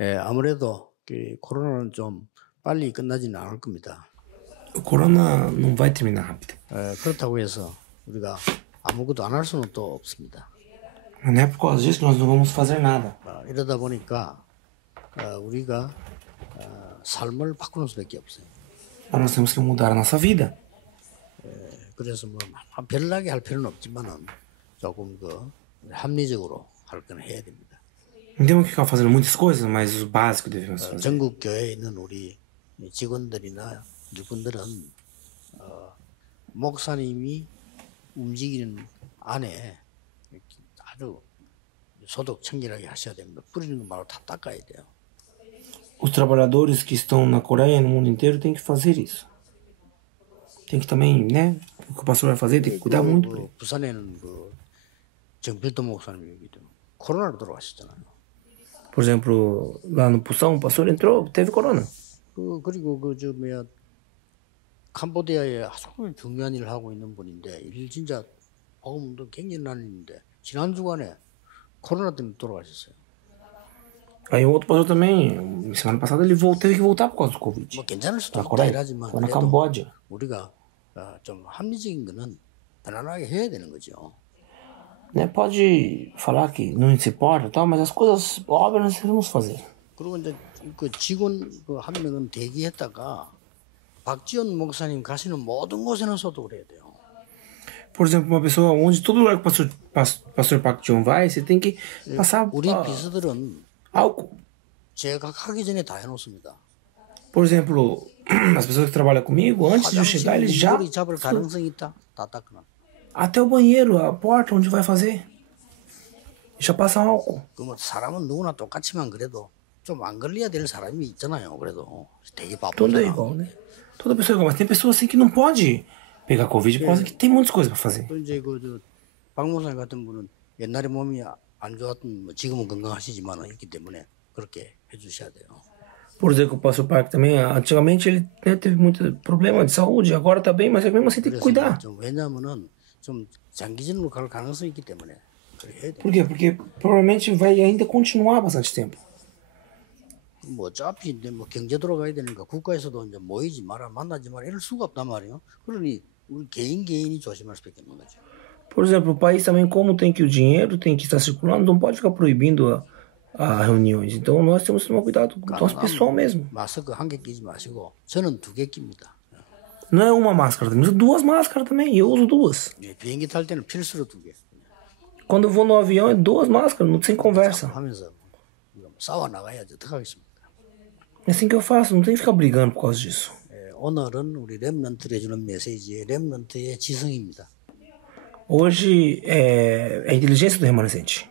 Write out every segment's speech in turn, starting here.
예, 아무래도 그 코로나는 좀 빨리 끝나지는 않을 겁니다. O corona não vai terminar rápido. 그렇다고 해서 우리가 아무것도 안 할 수는 또 없습니다. Mas não é por causa disso que nós não vamos fazer nada. 이러다 보니까 우리가 삶을 바꾸는 수밖에 없어요. Mas nós temos que mudar a nossa vida. 그래서 뭐 별나게 할 필요는 없지만은 조금 합리적으로 할 건 해야 됩니다. Não temos que ficar fazendo muitas coisas, mas o básico devemos fazer. 전국 교회에 있는 우리 직원들이나 일꾼들은 목사님이 움직이는 안에 아주 소독 청결하게 하셔야 됩니다. 뿌리는 거 말고 다 닦아야 돼요. Os trabalhadores que estão na Coreia e no mundo inteiro têm que fazer isso. Tem que também, né? O que o pastor vai fazer, tem que cuidar muito. 부산에는 정필도 목사님이 코로나로 돌아가셨잖아요. Por exemplo, lá no Pução, o pastor entrou, teve corona. 그리고 캄보디아에 아주 중요한 일을 하고 있는 분인데 일 진짜 복음도 굉장히 나는 일인데 지난 주간에 코로나 때문에 돌아가셨어요. Aí o outro pastor também, semana passada, ele teve que voltar por causa do Covid. 뭐 괜찮을 수도 Na 있다 Coreia, 이라지만 foi na 그래도 Camboja. 우리가 좀 합리적인 거는 편안하게 해야 되는 거죠. Né? Pode falar que não se importa, tal, mas as coisas óbvias nós devemos fazer. 그리고 이제 직원 한 명은 대기했다가 박지원 목사님 가시는 모든 곳에는 소독을 해야 돼요. Por exemplo, uma pessoa onde todo lugar que o pastor Park Jong vai, você tem que passar 우리 비서들은 álcool. 제가 가기 전에 다 해놓습니다. Por exemplo, as pessoas que trabalham comigo, antes de eu chegar, eles já 물이 잡을 가능성이 있다. 다 닦아놔. até o banheiro, a porta onde vai fazer, já passa álcool. 뭐 사람은 누구나 똑같지만 그래도 좀 안 걸려야 될 사람이 있잖아요. 그래도 되게 Todo é 바쁘잖아. igual, né? Toda pessoa é igual, mas tem pessoas assim que não pode pegar Covid por causa que tem muitas coisas para fazer. 또 이제 박 목사님 같은 분은 옛날에 몸이 안 좋았던 지금은 건강하시지만 있기 때문에 그렇게 해주셔야 돼요. Por exemplo, o pastor Park também, antigamente ele teve muito problema de saúde, agora tá bem, mas mesmo assim tem que cuidar. 왜냐하면은 좀 장기전으로 갈 가능성이 있기 때문에 그렇게 해야 돼요. Por quê? Porque provavelmente vai ainda continuar bastante tempo. 뭐 어차피 뭐 경제 돌아가야 되니까 국가에서도 이제 모이지 마라, 만나지 마라 이럴 수가 없단 말이에요. 그러니 우리 개인이 조심할 수밖에 없는 거죠. Por exemplo, o país também, como tem que o dinheiro tem que estar circulando, não pode ficar proibindo a reuniões. Então nós temos que tomar cuidado com o nosso pessoal mesmo. 마스크 한 개 끼지 마시고 저는 2개 낍니다. Não é uma máscara, temos duas máscaras também, eu uso duas. 비행기 탈 때는 필수로 2개. Quando eu vou no avião é duas máscaras, sem conversa. 하면서 싸워 나가야지 어떡하겠습니까? É assim que eu faço, não tem que ficar brigando por causa disso. 오늘은 우리 렘넌트를 해주는 메시지의 렘넌트의 지성입니다. Hoje é a inteligência do remanescente.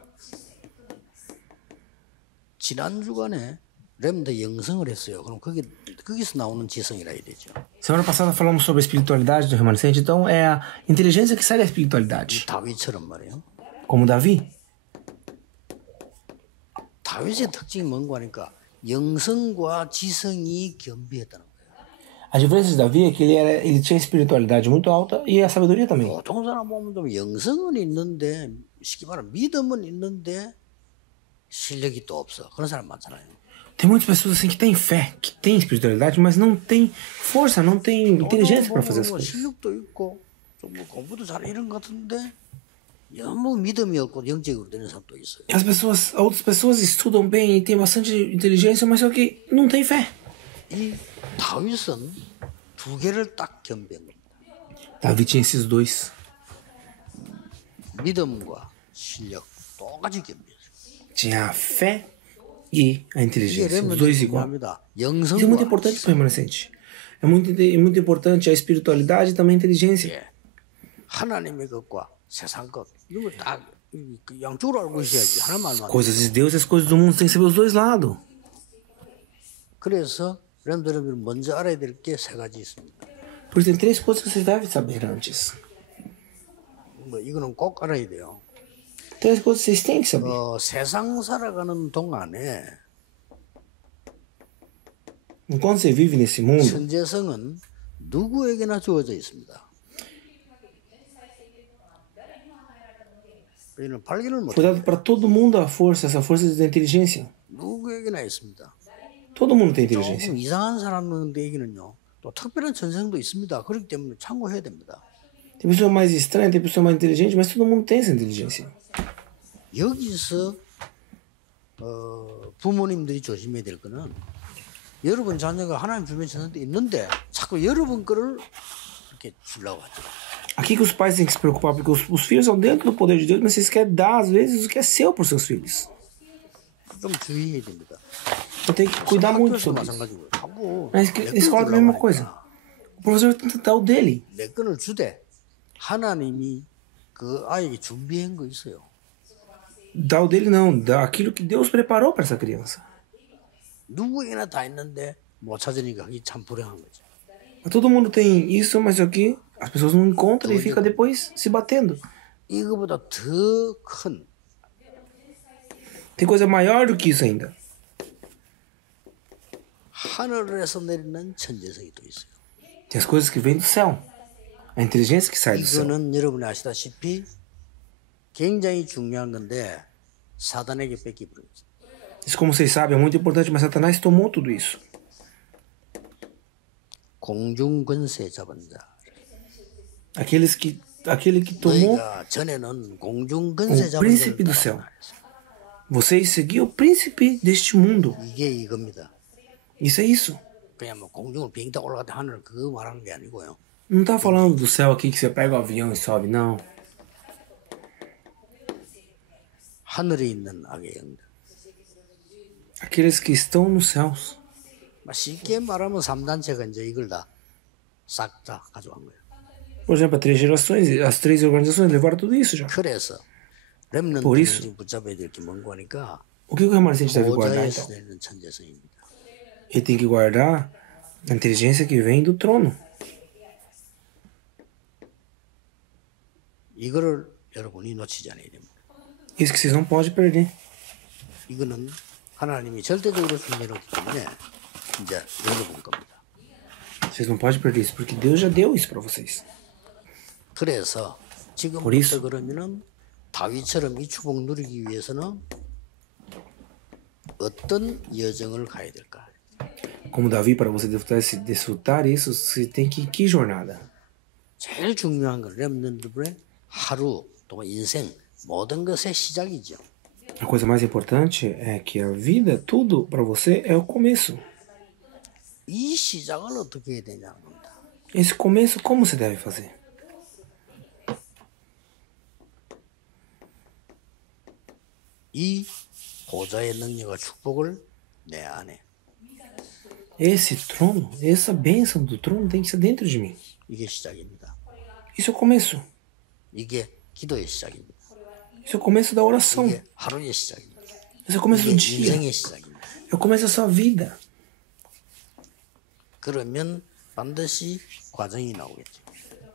지난 주간에 렘넌트 영성을 했어요. 그럼 거기서 나오는 지성이라 해야 되죠. Semana passada falamos sobre a espiritualidade do remanescente, então é a inteligência que sai da espiritualidade. 다윗처럼 말이에요. Como Davi. 다윗의 특징이 뭔가 하니까 영성과 지성이 겸비했다는 거예요. A diferença de Davi é que ele tinha espiritualidade muito alta e a sabedoria também. 보통 사람 보면 좀 영성은 있는데 쉽게 말하면 믿음은 있는데 실력이 또 없어. 그런 사람 많잖아요. Tem muitas pessoas assim que têm fé, que têm espiritualidade, mas não tem força, não tem inteligência para fazer as coisas. 실력도 있고 좀 공부도 잘 이런 것 같은데 너무 믿음이 없고 영적으로 되는 사람도 있어요. Outras pessoas estudam bem e têm bastante inteligência, mas só que não tem fé. 이 다윗은 2개를 딱 겸비한 겁니다. Davi tinha esses dois. 믿음과 실력 똑같이 겸비했어요. Tinha a fé e a inteligência, os dois igual. Isso é muito importante para o remanescente. É muito importante a espiritualidade e também a inteligência. 하나님의 것과 세상 것 이걸 다 양쪽으로 알고 있어야지 하나 말만. Coisas de Deus e as coisas do mundo tem que saber os dois lados. 그래서 여러분들은 먼저 알아야 될 게 3가지 있습니다. Por isso tem 3 coisas que vocês devem saber antes. 뭐 이거는 꼭 알아야 돼요. 3 coisas que vocês têm que saber. 세상 살아가는 동안에 Enquanto você vive nesse mundo, 천재성은 누구에게나 주어져 있습니다. foi dado para todo mundo essa força da inteligência. 누구에게나 있습니다. Todo mundo tem inteligência. 조금 이상한 사람들에게는요, 또 특별한 전생도 있습니다. 그렇기 때문에 참고해야 됩니다. Tem pessoa mais estranha, tem pessoa mais inteligente, mas todo mundo tem essa inteligência. 여기서 부모님들이 조심해야 될 거는 여러분 자녀가 하나님 주변 전생도 있는데 자꾸 여러분 거를 이렇게 주려고 하죠. Aqui que os pais têm que se preocupar, porque os filhos são dentro do poder de Deus, mas vocês querem dar, às vezes, o que é seu para os seus filhos. 좀 주의해야 됩니다. Então tem que cuidar muito sobre isso. 마찬가지고요. 자꾸 Na escola é a mesma coisa. O professor tenta dar o dele. 내 거를 주되 하나님이 그 아이에게 준비한 거 있어요. Dá o dele não, dá aquilo que Deus preparou para essa criança. 누구에게나 다 있는데 못 찾으니까 그게 참 불행한 거죠. Todo mundo tem isso, mas aqui as pessoas não encontram e fica depois se batendo. 이거보다 더 큰 Tem coisa maior do que isso ainda. 하늘에서 내리는 천재성이 또 있어요. Tem as coisas que vêm do céu. A inteligência que sai do céu. 이거는 여러분이 아시다시피 굉장히 중요한 건데 사단에게 뺏기버렸죠. Isso, como vocês sabem, é muito importante, mas Satanás tomou tudo isso. 공중권세 잡은 자. Aquele que tomou 너희가 전에는 공중권세 o 잡은 príncipe do céu. Vocês seguiam o príncipe deste mundo. 이게 이겁니다. Isso é isso. 그냥 뭐 공중을 비행기 타고 올라갔다 하늘 그거 말하는 게 아니고요. Não tá falando do céu aqui que você pega o avião e sobe, não. 하늘에 있는 악의 영들. Aqueles que estão nos céus. 쉽게 말하면 3단체가 이제 이걸 다 싹 다 가져간 거예요. Por exemplo, as 3 gerações, as 3 organizações levaram tudo isso já. 그래서 렘넌트는 지금 붙잡아야 될 게 뭔고 하니까 O que o remanescente deve guardar então? 보좌에서 내리는 천재성입니다. Ele tem que guardar a inteligência que vem do trono. 이거를 여러분이 놓치지 않아야 됩니다. Isso que vocês não podem perder. 이거는 하나님이 절대적으로 준비해놓기 때문에 이제 여러분 겁니다. Vocês não podem perder isso, porque Deus já deu isso para vocês. 그래서 지금부터 그러면은 다윗처럼 이 축복 누리기 위해서는 어떤 여정을 가야 될까? Como Davi, para você desfrutar isso, você tem que jornada? 제일 중요한 건 렘넌트들의 하루 또 인생 모든 것의 시작이죠. A coisa mais importante é que a vida, tudo para você é o começo. 이 시작을 어떻게 해야 되냐는 겁니다. Esse começo, como você deve fazer? 이 보좌의 능력과 축복을 내 안에. Esse trono, essa bênção do trono tem que ser dentro de mim. 이게 시작입니다. Isso é o começo. 이게 기도의 시작입니다. Isso é o começo da oração. 이게 하루의 시작입니다. Esse é o começo do 이게 dia. 인생의 시작입니다. É o começo da sua vida. 그러면 반드시 과정이 나오겠죠.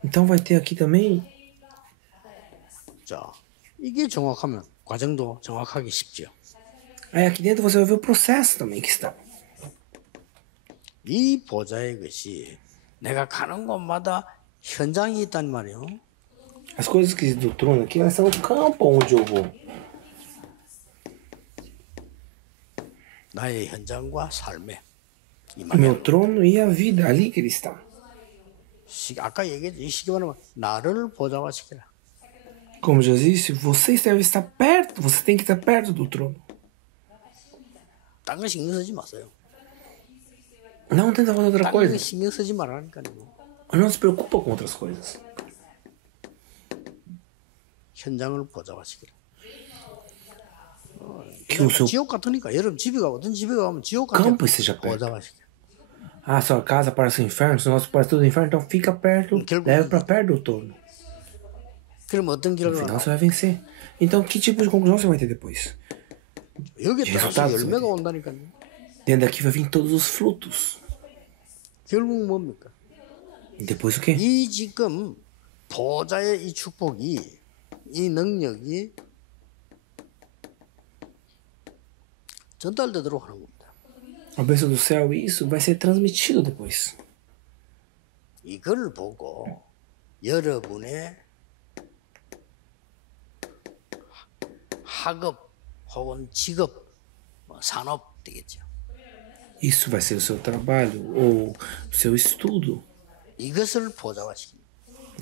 Então vai ter aqui também. 자, 이게 정확하면 과정도 정확하기 쉽죠. Aí aqui dentro você vai ver o processo também que está. 이 보좌의 것이 내가 가는 곳마다 현장이 있단 말이에요. As coisas que do trono aqui, elas são o campo onde eu vou. 나의 현장과 삶에 이 O 말이에요. meu trono e a vida, ali que ele está. 아까 얘기했죠. 이 시기 말하면 나를 보좌화시켜라. Como já disse, vocês devem estar perto, você tem que estar perto do trono. 딴 거 신경 쓰지 마세요. Não tenta fazer outra 딴 거 coisa. 신경 쓰지 말라니까요. Não se preocupa com outras coisas. 현장을 보좌화시켜라. Que o seu 지옥 같으니까 여러분 집에 가 어떤 집에 가면 지옥 같아. campo esteja perto. 보좌화시켜. Ah, sua casa parece um inferno, seu nosso parece tudo um inferno, então fica perto, leva para perto do trono. 그럼 어떤 No 결과가 final 나와? você vai vencer. Então que tipo de conclusão você vai ter depois? 여기 따라서 resultados 열매가 온다니까요. Dentro daqui vai vir todos os frutos. 결국 뭡니까? E depois o quê? 이 지금 보좌의 이 축복이 이 능력이 전달되도록 하는 겁니다. A bênção do céu, isso vai ser transmitido depois. 이걸 보고 여러분의 학업 혹은 직업 산업 되겠죠. Isso vai ser o seu trabalho ou o seu estudo. 이것을 보좌화시킵니다.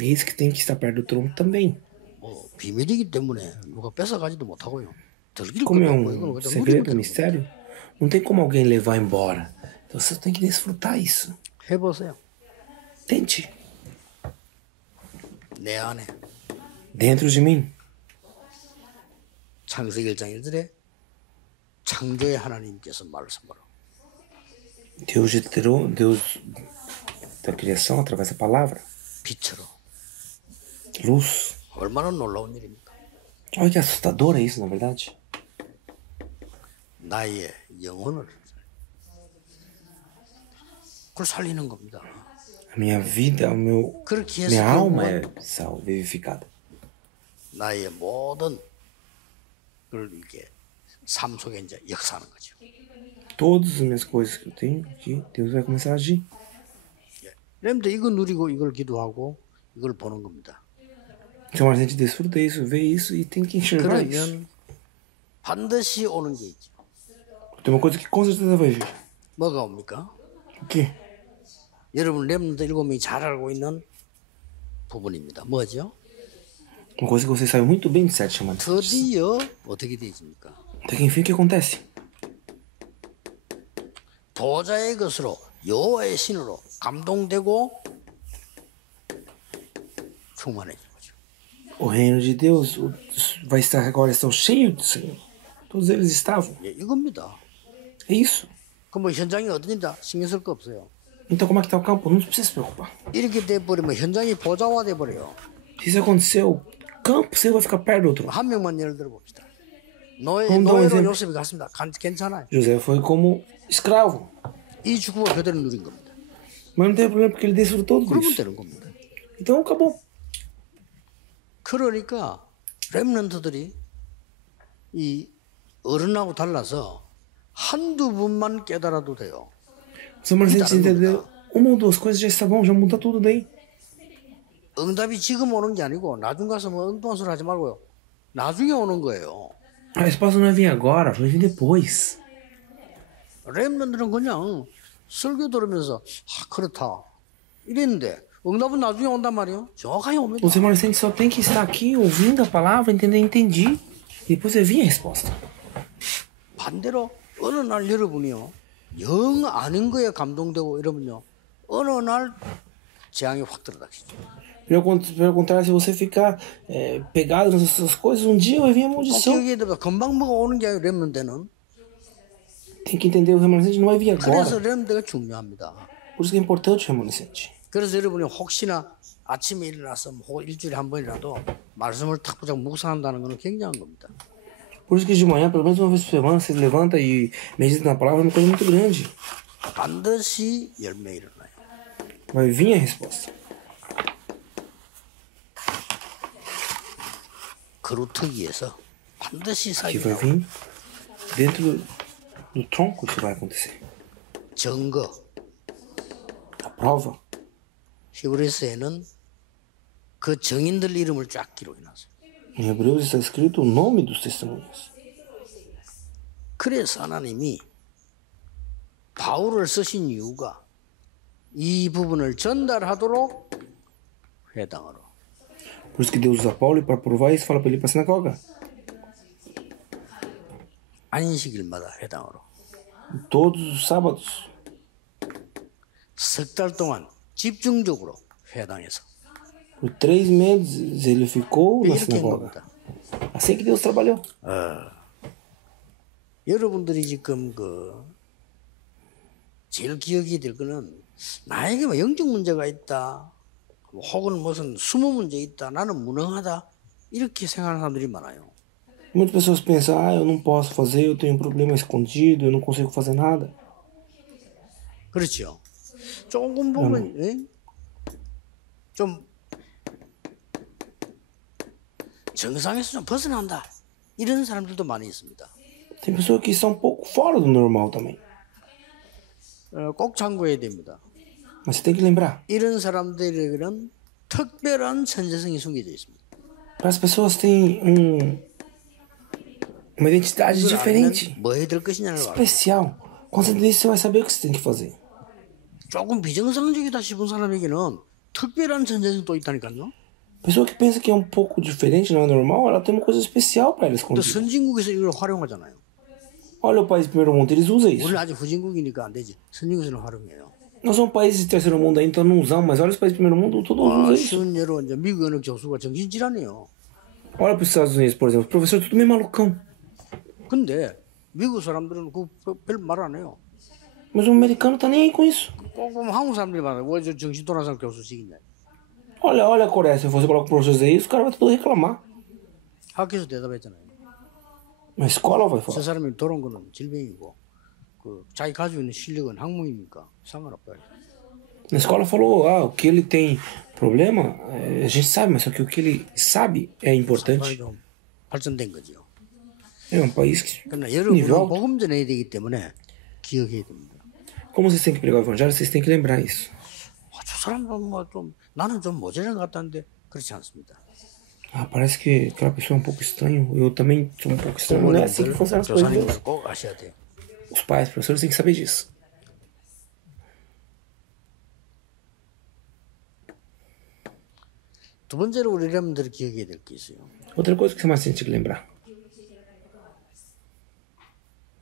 É isso que tem que estar perto do tronco também. 비밀이기 때문에 누가 뺏어가지도 못하고요. Como é um segredo, um mistério, não tem como alguém levar embora. Então você tem que desfrutar isso. 해보세요. Tente. 내 안에 Dentro de mim. 창세기 1장 1절에 창조의 하나님께서 말씀으로 Deus da criação através da palavra. 빛으로. Luz. 얼마나 놀라운 일입니까? Olha que assustador é isso, na verdade. 나의 영혼을 그걸 살리는 겁니다. A minha vida, minha alma é vivificada. 나의 모든 걸 이렇게 삶 속에 이제 역사하는 거죠. Todas as minhas coisas que eu tenho aqui, Deus vai começar a agir. 여러분들 이거 누리고 이걸 기도하고 이걸 보는 겁니다. Então a gente desfruta isso, vê isso e tem que enxergar isso. 그러면 반드시 오는 게 있죠. Tem uma coisa que com certeza vai vir. 뭐가 옵니까? O quê? 여러분 렘넌트 7명이 잘 알고 있는 부분입니다. 뭐죠? Uma coisa que você sabe muito bem de 7 chamados. 드디어 어떻게 되십니까? Até que enfim o que acontece? 보좌의 것으로 여호와의 신으로 감동되고 충만해진 거죠. O reino de Deus vai estar agora, estão cheios do Senhor. Todos eles estavam. 예, 이겁니다. É isso. 그럼 뭐 현장이 어딘지 신경 쓸 거 없어요. Então como é que está o campo? Não precisa se preocupar. 이렇게 돼버리면 현장이 보좌화 돼버려요. Se isso acontecer, o campo seu vai ficar perto do outro. 한 명만 예를 들어 봅시다. 노예로 요셉이 갔습니다. 괜찮아요. José foi como escravo. 이 축복을 그대로 누린 겁니다. Mas não tem problema porque ele desfrutou tudo 그러면 isso. 되는 겁니다. Então acabou. 그러니까 렘넌트들이 이 어른하고 달라서 한두 분만 깨달아도 돼요. Os adolescentes entenderam uma ou duas coisas já está bom, já muda tudo daí. 응답이 지금 오는 게 아니고 나중 가서 뭐 엉뚱한 소리 하지 말고요. 나중에 오는 거예요. A resposta não vai vir agora, vai vir depois. 렘넌트는 그냥 설교 들으면서 그렇다 이랬는데 응답은 나중에 온단 말이에요. 정확하게 옵니다. Os adolescentes só tem que estar aqui ouvindo a palavra, entender, entendi. E depois vai vir a resposta. 반대로 어느 날 여러분이요. 영 아는 거에 감동되고 이러면요. 어느 날 재앙이 확 들어닥치죠. Pelo contrário, se você ficar pegado nessas coisas, um dia vai vir a maldição. 금방 뭐가 오는 게 아니라 렘넌트는. Tem que entender, o remanescente não vai vir agora. 그래서 렘넌트가 중요합니다. Por isso que é importante o remanescente. 그래서 여러분이 혹시나 아침에 일어나서 뭐 일주일에 한 번이라도 말씀을 탁 보자 묵상한다는 것은 굉장한 겁니다. Por isso que de manhã, pelo menos uma vez por semana, você levanta e medita na palavra, é uma coisa muito grande. 반드시 열매 일어나요. Vai vir a resposta. 그루터기에서 반드시 Que vai 사귀고 vir dentro do tronco, isso vai acontecer. 증거. A prova. 히브리서에는 그 증인들 이름을 쫙 기록해놨어요. Em Hebreus está escrito o nome dos testemunhas. 그래서 하나님이 바울을 쓰신 이유가 이 부분을 전달하도록 회당으로. Por isso que Deus usa Paulo e para provar isso fala para ele ir para a sinagoga. 안식일마다 회당으로. Todos os sábados. 석 달 동안 집중적으로 회당에서. Por 3 meses ele ficou na sinagoga. Assim que Deus trabalhou. 여러분들이 지금 제일 기억이 될 거는 나에게 뭐 영적 문제가 있다. 혹은 무슨 숨은 문제 있다. 나는 무능하다. 이렇게 생각하는 사람들이 많아요. Muitas pessoas pensam, eu não posso fazer, eu tenho um problema escondido, eu não consigo fazer nada. 그렇죠. 조금 보면 좀 정상에서 좀 벗어난다. 이런 사람들도 많이 있습니다. Tem pessoas que estão um pouco fora do normal também. 꼭 참고해야 됩니다. Mas você tem que lembrar. 이런 사람들에게는 특별한 천재성이 숨겨져 있습니다. As pessoas têm Uma identidade 이걸 diferente, 알면 뭐 해야 될 것이냐를 알고. especial. Quando você entender isso, você vai saber o que você tem que fazer. 조금 비정상적이다 싶은 사람에게는 특별한 전쟁이 또 있다니까요. Pessoa que pensa que é um pouco diferente, não é normal, ela tem uma coisa especial para ela 또 escondida. 선진국에서 이걸 활용하잖아요. Olha o país do primeiro mundo, eles usam isso. 우리는 아직 후진국이니까 안 되지. 선진국에서는 활용해요. Nós somos países de terceiro mundo ainda, então não usamos, mas olha os países do primeiro mundo, todos usam isso. 쉬운 예로 이제 미국 어느 교수가 정신질환이에요. Olha para os Estados Unidos, por exemplo, o professor é tudo meio malucão. 근데 미국 사람들은 별 말 안 해요. Mas o americano tá nem aí com isso. 꼭 보면 한국 사람들이 말해요. 왜 저 정신 돌아간 사람 교수 시키냐. Olha a Coreia, se você coloca o professor aí, os caras vão tudo reclamar. 학교에서 대답했잖아요. Na escola vai 저 falar. 사람이 돌아온 거는 질병이고 그 자기 가지고 있는 실력은 학문이니까 상관없다. Na escola falou, o que ele tem problema, a gente sabe, mas só que o que ele sabe é importante. 좀 발전된 거죠. É um país que 그러나 nível 여러분은 alto. 복음 전해야 되기 때문에 기억해야 됩니다. Como vocês têm que pregar o evangelho, vocês têm que lembrar isso. 저 사람은 뭐좀 나는 좀 모자란 것 같다는데 그렇지 않습니다. Parece que aquela pessoa é um pouco estranho. Eu também sou um pouco estranho. Não é assim que funcionam as coisas. 교사님들 꼭 아셔야 돼요. Os pais, professores têm que saber disso. 두 번째로 우리 여러분들이 기억해야 될 게 있어요. Outra coisa que você mais tem que lembrar.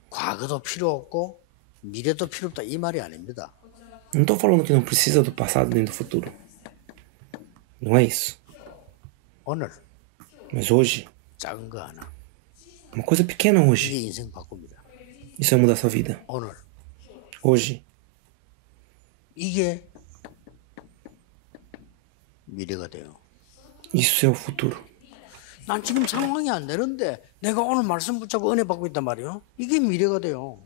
과거도 필요 없고 미래도 필요 없다 이 말이 아닙니다. Não estou falando que não precisa do passado nem do futuro. Não é isso. 오늘 Mas hoje, 작은 거 하나 uma coisa pequena hoje, 이게 인생 바꿉니다. isso vai mudar sua vida. 오늘 Hoje, 이게 미래가 돼요. isso é o futuro. 난 지금 상황이 안 되는데 내가 오늘 말씀 붙잡고 은혜 받고 있단 말이에요. 이게 미래가 돼요.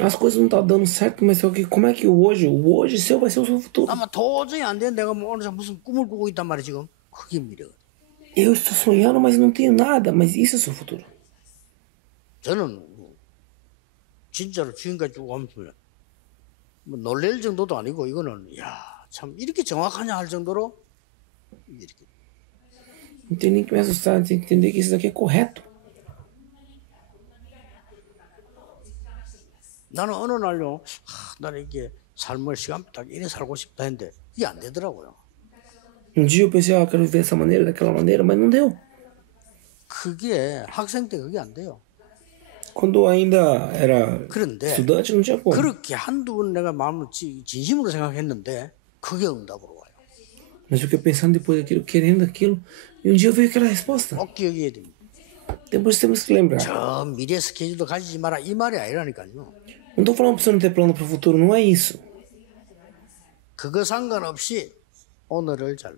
As coisas não estão dando certo, mas só que como é que o hoje seu vai ser o seu futuro? 아마 도저히 안 돼. 내가 뭐 오늘 무슨 꿈을 꾸고 있단 말이에요. 지금 그게 미래가 돼요. Eu estou sonhando, mas não tenho nada, mas isso é o seu futuro. 저는 진짜로 지금까지 쭉 하면서 뭐 놀랄 정도도 아니고 이거는 참 이렇게 정확하냐 할 정도로 이렇게 Não tem nem que me assustar, tem que entender que isso daqui é correto. 나는 어느 날요 나는 이게 삶을 시간 딱 이래 살고 싶다 했는데 이게 안 되더라고요. Dia eu pensei, eu quero viver dessa maneira, daquela maneira, mas não deu. 그게 학생 때 그게 안 돼요. Quando eu ainda era 그런데 estudante, não tinha como. 그렇게 한두 번 내가 마음을 진심으로 생각했는데 그게 응답으로 와요. Mas eu fiquei pensando depois daquilo, querendo aquilo, e um dia veio aquela resposta. 꼭 기억해야 됩니다. Depois temos que lembrar. 저 미래 스케줄도 가지지 마라 이 말이 아니라니까요. Não estou falando para você não ter plano para o futuro, não é isso. 그거 상관없이 오늘을 잘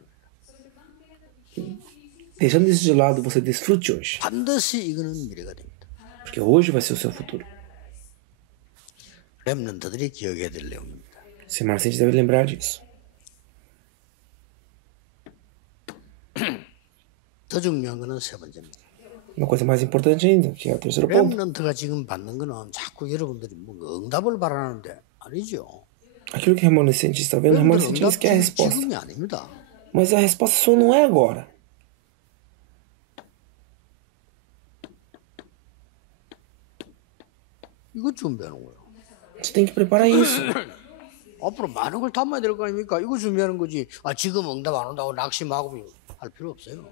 Deixando isso de lado, você desfrute hoje. 반드시 이거는 미래가 됩니다. Porque hoje vai ser o seu futuro. 렘넌트들이 기억해야 될 내용입니다. Ser marcente deve lembrar disso. 더 중요한 거는 세 번째입니다. Uma coisa mais importante ainda, que é o terceiro ponto. 렘넌트가 지금 받는 거는 자꾸 여러분들이 뭐 응답을 바라는데 아니죠. Aquilo que o remanescente está vendo, o remanescente diz que é a resposta. 지금이 아닙니다. Mas a resposta só não é agora. 이거 준비하는 거예요. Você tem que preparar isso. 앞으로 많은 걸 담아야 될 거 아닙니까? 이거 준비하는 거지. 지금 응답 안 온다고 낙심하고 할 필요 없어요.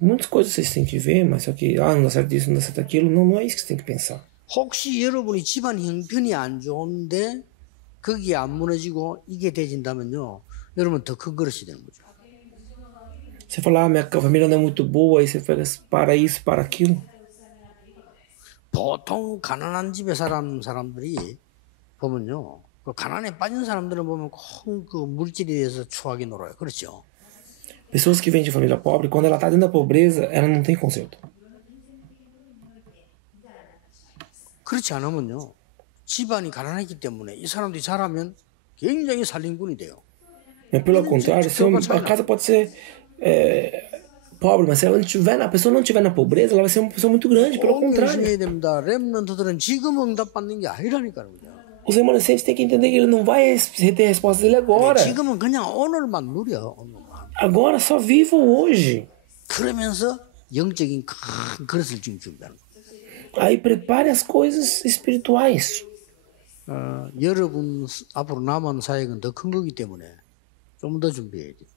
Muitas coisas vocês têm que ver, mas só que, não dá certo isso, não dá certo aquilo. Não, não é isso que você tem que pensar. 혹시 여러분이 집안 형편이 안 좋은데 거기에 안 무너지고 이게 되진다면요. 여러분 더 큰 그릇이 되는 거죠. Você fala, minha família não é muito boa, aí você faz para isso, para aquilo. 보통 가난한 집에 사람들이 보면요. 그 가난에 빠진 사람들은 보면 꼭 그 물질에 대해서 추하게 놀아요. 그렇죠? Pessoas que vêm de família pobre, quando ela está dentro da pobreza, ela não tem conserto. 그렇지 않으면요. 집안이 가난했기 때문에 이 사람들이 잘하면 굉장히 살림꾼이 돼요. Mas pelo contrário, a casa pode ser pobre, mas se a pessoa não estiver na pobreza, ela vai ser uma pessoa muito grande, pelo contrário. 렘넌트들은 지금 응답받는 게 아니라니까요. Os remanescentes têm que entender que ele não vai ter a resposta dele agora. 지금은 그냥 오늘만 누려. Agora só viva o hoje. 그러면서 영적인 큰 그릇을 지금 준비하는 거예요. Aí prepare as coisas espirituais. 여러분 앞으로 남은 사역은 더 큰 거기 때문에 좀 더 준비해야 돼요.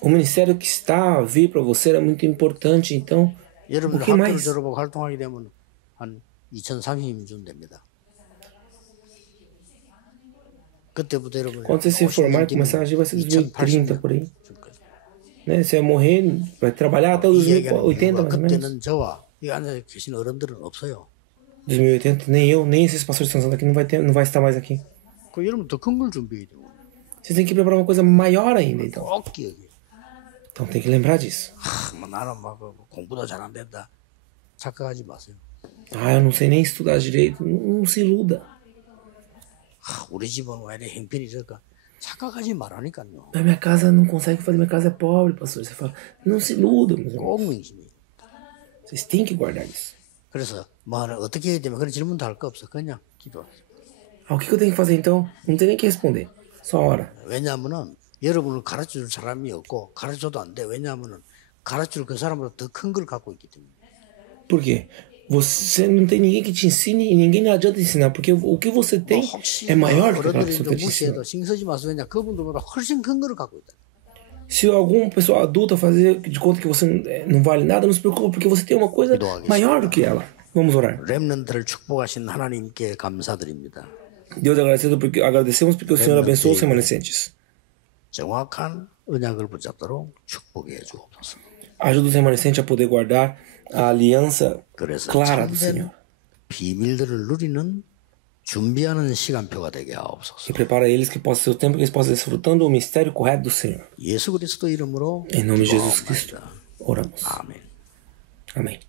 O ministério que está a vir para você é muito importante, então 여러분들 que 학교를 mais? 졸업하고 활동하게 되면 한 2030쯤 됩니다. 그때부터 여러분 Quando você se formar e começar a agir, vai ser 2030 por aí. Né? Você vai morrer, vai trabalhar até os 2080 mais ou menos. 그때는 저와 이 앉아 계신 어른들은 없어요. 2080, nem eu, nem esses pastores que estão aqui não vai estar mais aqui. 그 여러분 더 큰 걸 준비해야 돼요. Vocês têm que preparar uma coisa maior ainda, então. 꼭 기억해. Então tem que lembrar disso. 뭐 나는 막 공부도 잘 안 된다. 착각하지 마세요. Ah, eu não sei nem estudar direito. Não se iluda. 우리 집은 왜 이래 형편이 이럴까? 착각하지 말라니까요. Mas minha casa não consegue fazer, minha casa é pobre, pastor. Você fala, não se iluda, meus irmãos. 꼭 명심해요. Vocês têm que guardar isso. 그래서 뭐 어떻게 해야 되면 그런 질문도 할 거 없어. 그냥 기도하세요. Ah, o que eu tenho que fazer então? Não tem nem que responder. Só ora. 왜냐하면은 여러분을 가르쳐줄 사람이 없고 가르쳐도 안 돼. 왜냐하면은 가르쳐줄 그 사람보다 더 큰 걸 갖고 있기 때문에. Por quê? Você não tem ninguém que te ensine e ninguém não adianta ensinar, porque o que você tem é maior do que aquela pessoa que te ensina. 신경 쓰지 마세요. 왜냐 그분들보다 훨씬 큰 거를 갖고 있다. Se alguma pessoa adulta fazer de conta que você não vale nada, não se preocupe, porque você tem uma coisa maior do que ela. Vamos orar. 렘넌트를 축복하신 하나님께 감사드립니다. Deus agradecemos porque o Senhor abençoou os remanescentes. 정확한 언약을 붙잡도록 축복해 주옵소서. Ajuda os remanescentes a poder guardar a aliança 그래서 clara do Senhor. 비밀들을 누리는 준비하는 시간표가 되게 하옵소서. E prepara eles que possam ser o tempo que eles possam desfrutando o mistério correto do Senhor. 예수 그리스도 이름으로 Em nome de Jesus Cristo, oramos. 아멘. Amém.